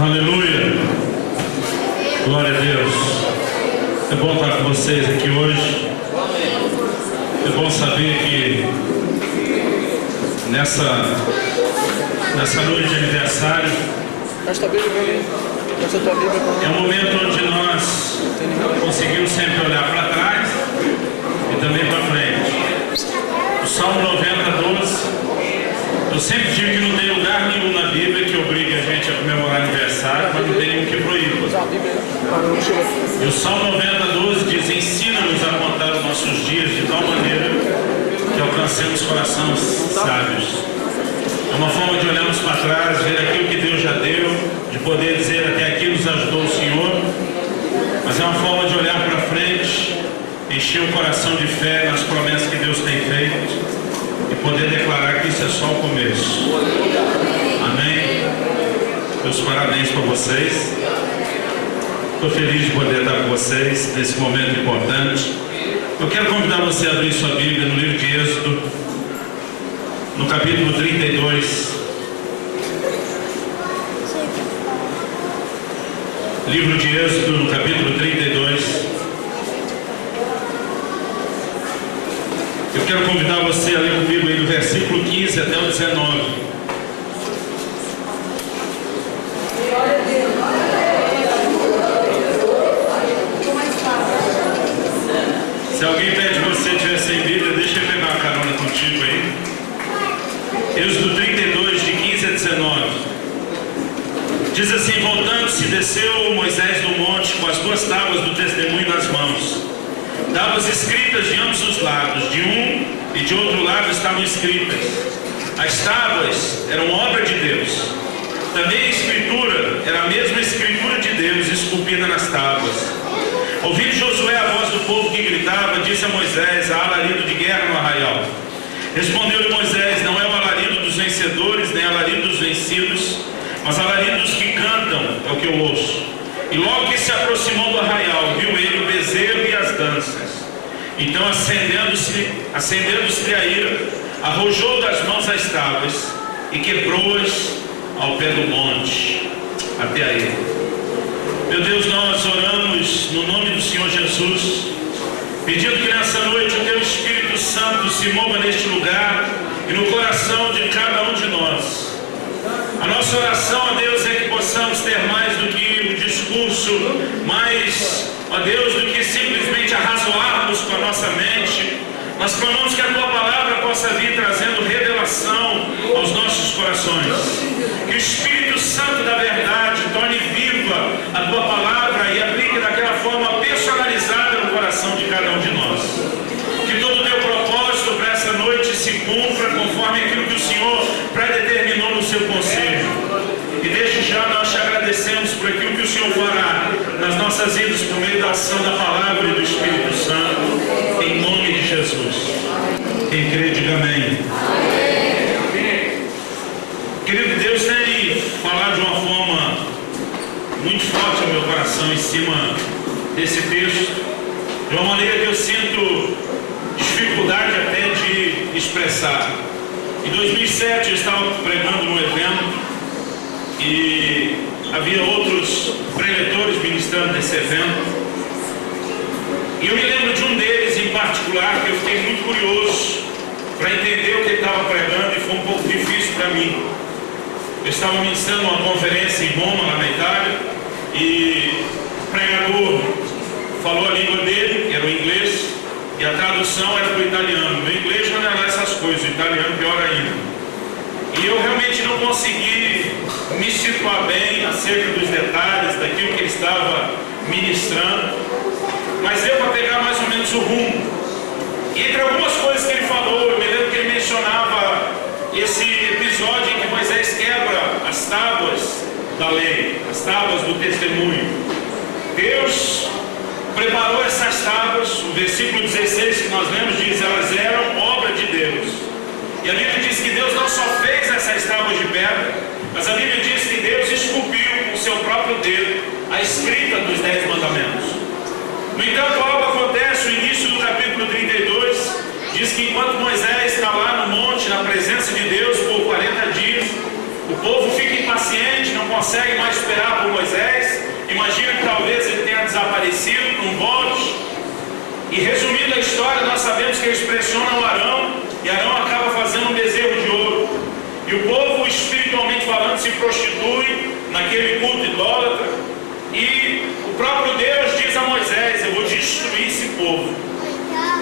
Aleluia, glória a Deus. É bom estar com vocês aqui hoje. É bom saber que nessa noite de aniversário é um momento onde nós conseguimos sempre olhar para trás e também para frente. O Salmo 90, 12. Eu sempre digo que não tem lugar nenhum na Bíblia que obrigue a gente a comemorar aniversário, mas não tem nenhum que proíba. E o Salmo 90, 12 diz: ensina-nos a contar os nossos dias de tal maneira que alcancemos corações sábios. É uma forma de olharmos para trás, ver aquilo que Deus já deu, de poder dizer até aqui nos ajudou o Senhor, mas é uma forma de olhar para frente, encher o coração de fé nas promessas que Deus tem feito e poder declarar que isso é só o começo. Amém? Meus parabéns para vocês. Estou feliz de poder estar com vocês nesse momento importante. Eu quero convidar você a abrir sua Bíblia no livro de Êxodo, no capítulo 32. Livro de Êxodo, no capítulo 32. Eu quero convidar você a ler comigo aí do versículo 15 até o 19. Se alguém pede que você estiver sem Bíblia, deixa eu pegar uma carona contigo aí. Êxodo 32, de 15 a 19. Diz assim: voltando-se, desceu Moisés do monte com as duas tábuas do testemunho nas mãos. Tábuas escritas de ambos os lados, de um e de outro lado estavam escritas. As tábuas eram obra de Deus. Também a escritura era a mesma escritura de Deus esculpida nas tábuas. Ouvindo Josué a voz do povo que gritava, disse a Moisés: há alarido de guerra no arraial. Respondeu-lhe Moisés: não é o alarido dos vencedores, nem alarido dos vencidos, mas alarido dos que cantam é o que eu ouço. E logo que se aproximou do arraial, viu ele o bezerro e as danças. Então, acendendo-se a ira, arrojou das mãos as tábuas e quebrou-as ao pé do monte. Até aí. Meu Deus, nós oramos no nome do Senhor Jesus, pedindo que nessa noite o Teu Espírito Santo se mova neste lugar e no coração de cada um de nós. A nossa oração, ó Deus, é que possamos ter mais do que um discurso, mais, ó Deus, do que simplesmente arrazoarmos com a nossa mente. Nós clamamos que a Tua Palavra possa vir trazendo revelação aos nossos corações. Que o Espírito Santo da verdade torne viva a Tua Palavra e aplique daquela forma personalizada no coração de cada um de nós. Que todo o Teu propósito para essa noite se cumpra conforme aquilo que o Senhor predeterminou no Seu conselho. E desde já nós te agradecemos por aquilo que o Senhor fará nas nossas vidas por meio da ação da Palavra e do Espírito Santo, em nome de Jesus. Quem crê, diga amém. Querido, Deus tem falado de uma forma muito forte ao meu coração em cima desse texto, de uma maneira que eu sinto dificuldade até de expressar. Em 2007 eu estava pregando num evento e havia outros preletores ministrando nesse evento, e eu me lembro de um deles em particular que eu fiquei muito curioso para entender o que ele estava pregando, e foi um pouco difícil para mim. Eu estava ministrando uma conferência em Roma, lá na Itália, e o pregador falou a língua dele, que era o inglês, e a tradução era para o italiano. No inglês não era lá essas coisas, o italiano pior ainda. E eu realmente não consegui me situar bem acerca dos detalhes daquilo que ele estava ministrando, mas deu para pegar mais ou menos o rumo. E entre algumas coisas que ele falou, eu me lembro que ele mencionava esse episódio em que Moisés quebra as tábuas da lei, as tábuas do testemunho. Deus preparou essas tábuas, o versículo 16 que nós lemos diz: elas eram obra de Deus. E a Bíblia diz que Deus não só fez essas tábuas de pedra, mas a Bíblia diz que Deus esculpiu com o seu próprio dedo a escrita dos 10 mandamentos. No entanto, algo acontece no início do capítulo 32, diz que enquanto Moisés está lá no monte, na presença de Deus, por 40 dias, o povo fica impaciente, não consegue consegue mais esperar por Moisés. Imagina que talvez ele tenha desaparecido, não volte. E resumindo a história, nós sabemos que eles pressionam o Arão, e Arão acaba fazendo um bezerro de ouro. E o povo, espiritualmente falando, se prostitui naquele culto idólatra. E o próprio Deus diz a Moisés: eu vou destruir esse povo,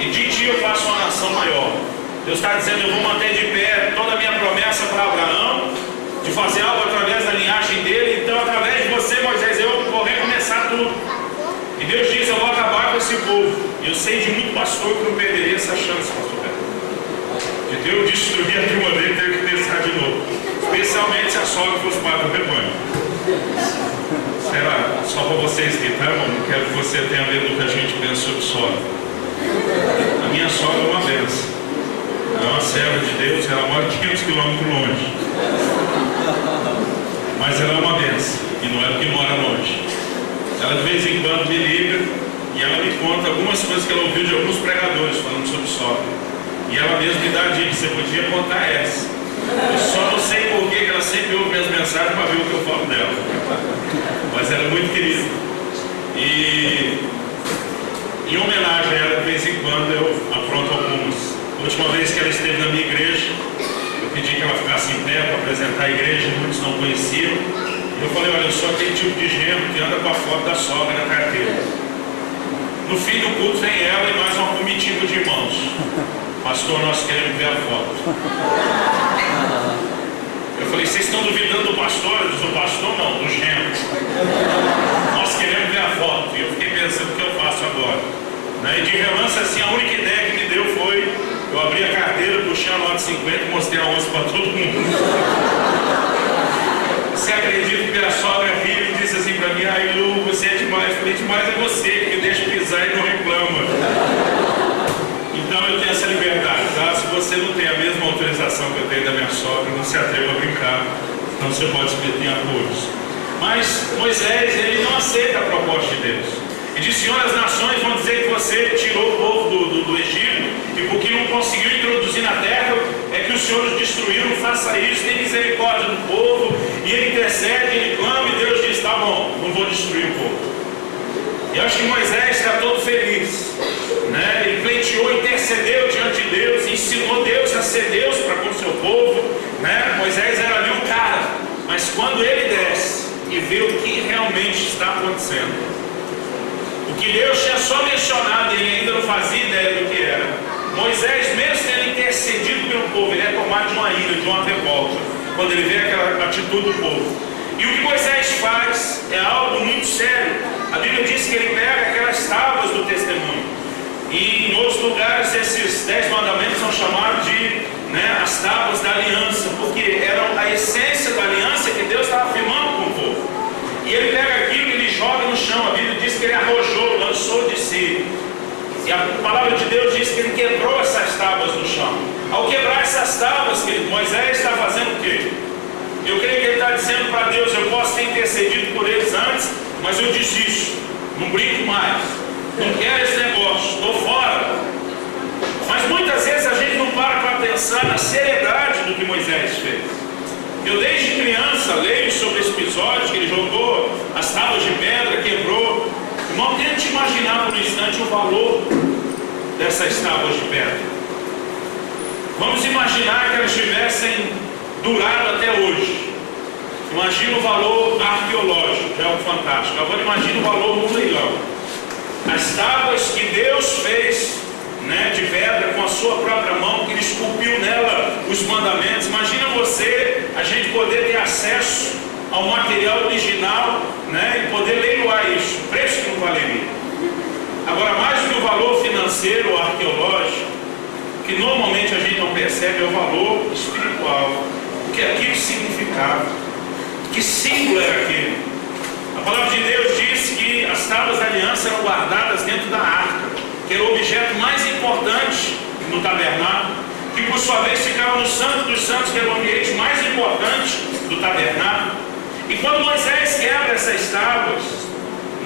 e de ti eu faço uma nação maior. Deus está dizendo: eu vou manter de pé toda a minha promessa para Abraão, de fazer algo através da linhagem dele. Então, através de você, Moisés, eu vou recomeçar tudo. E Deus diz: eu vou acabar com esse povo. E eu sei de muito pastor que não perderia essa chance, pastor Beto, de Deus destruir a turma dele e ter que pensar de novo, especialmente se a sogra fosse para o rebanho. Será? Só para vocês aqui, tá, irmão? Não quero que você tenha medo do que a gente pensa sobre sogra. A minha sogra é uma benção. Ela é uma serva de Deus, ela mora 500 quilômetros longe. Mas ela é uma benção, e não é porque mora longe. Ela de vez em quando me liga e ela me conta algumas coisas que ela ouviu de alguns pregadores falando sobre sogra. E ela mesma me dá a dica: você podia contar essa. Eu só não sei por que ela sempre ouve minhas mensagens para ver o que eu falo dela. Mas ela é muito querida. E em homenagem a ela, de vez em quando eu apronto algumas. A última vez que ela esteve na minha igreja, eu pedi que ela ficasse em pé para apresentar a igreja, muitos não conheciam. Eu falei: olha, eu sou aquele tipo de genro que anda com a foto da sogra na carteira. No fim do culto vem ela e mais uma comitiva de irmãos. Pastor, nós queremos ver a foto. Eu falei: vocês estão duvidando do pastor? Eu disse: do pastor não, do genro. Nós queremos ver a foto. E eu fiquei pensando: o que eu faço agora? E de relance assim, a única ideia que me deu foi: eu abri a carteira, puxei a nota 50 e mostrei a onça para todo mundo. Você acredita que a sogra riu e disse assim para mim: ai, Lu, você é demais. Eu falei: demais é você, que me deixa pisar e não reclama. Então eu tenho essa liberdade, tá? Se você não tem a mesma autorização que eu tenho da minha sogra, não se atreva a brincar, então você pode se meter em apuros. Mas Moisés, ele não aceita a proposta de Deus. Ele diz: Senhor, as nações vão dizer que você tirou o povo do Egito, e porque não conseguiu introduzir na terra, é que o Senhor os destruiu. Não faça isso, tem misericórdia do povo. E ele intercede, ele clama, e Deus diz: tá bom, não vou destruir o povo. E eu acho que Moisés está todo feliz, né? Ele pleiteou, intercedeu diante de Deus, ensinou Deus a ser Deus para com o seu povo, né? Moisés era ali o cara, mas quando ele desce e vê o que realmente está acontecendo, o que Deus tinha só mencionado, ele ainda não fazia ideia do que era. Moisés, mesmo tendo intercedido pelo povo, ele é tomado de uma ira, de uma revolta, quando ele vê aquela atitude do povo. E o que Moisés faz é algo muito sério. A Bíblia diz que ele pega aquelas tábuas do testemunho, e em outros lugares esses 10 mandamentos são chamados de, as tábuas da aliança, porque eram a essência da aliança que Deus estava firmando com o povo. E ele pega aquilo e ele joga no chão. A Bíblia diz que ele arrojou, lançou de si. E a palavra de Deus diz que ele quebrou essas tábuas no chão. Ao quebrar essas tábuas, querido, Moisés está fazendo o quê? Eu creio que ele está dizendo para Deus: eu posso ter intercedido por eles antes, mas eu desisto, não brinco mais, não quero esse negócio, estou fora. Mas muitas vezes a gente não para pensar na seriedade do que Moisés fez. Eu desde criança leio sobre esse episódio, que ele jogou as tábuas de pedra, quebrou. Irmão, tente imaginar por um instante o valor dessas tábuas de pedra. Vamos imaginar que elas tivessem durado até hoje. Imagina o valor arqueológico, que é algo fantástico. Agora imagina o valor no leilão. As tábuas que Deus fez, de pedra com a sua própria mão, que ele esculpiu nela os mandamentos. Imagina a gente poder ter acesso ao material original, e poder leiloar isso, preço que não valeria. Agora, mais do que o valor financeiro ou arqueológico, o que normalmente a gente não percebe é o valor espiritual, o que aquilo significava, que símbolo era aquele. A palavra de Deus diz que as tábuas da aliança eram guardadas dentro da arca, que era o objeto mais importante no tabernáculo, que por sua vez ficava no Santo dos Santos, que era o ambiente mais importante do tabernáculo. E quando Moisés quebra essas tábuas,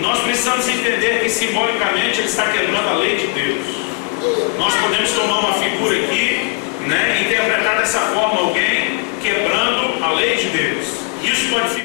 nós precisamos entender que simbolicamente ele está quebrando a lei de Deus. Nós podemos tomar uma figura aqui, e interpretar dessa forma alguém quebrando a lei de Deus. Isso pode ficar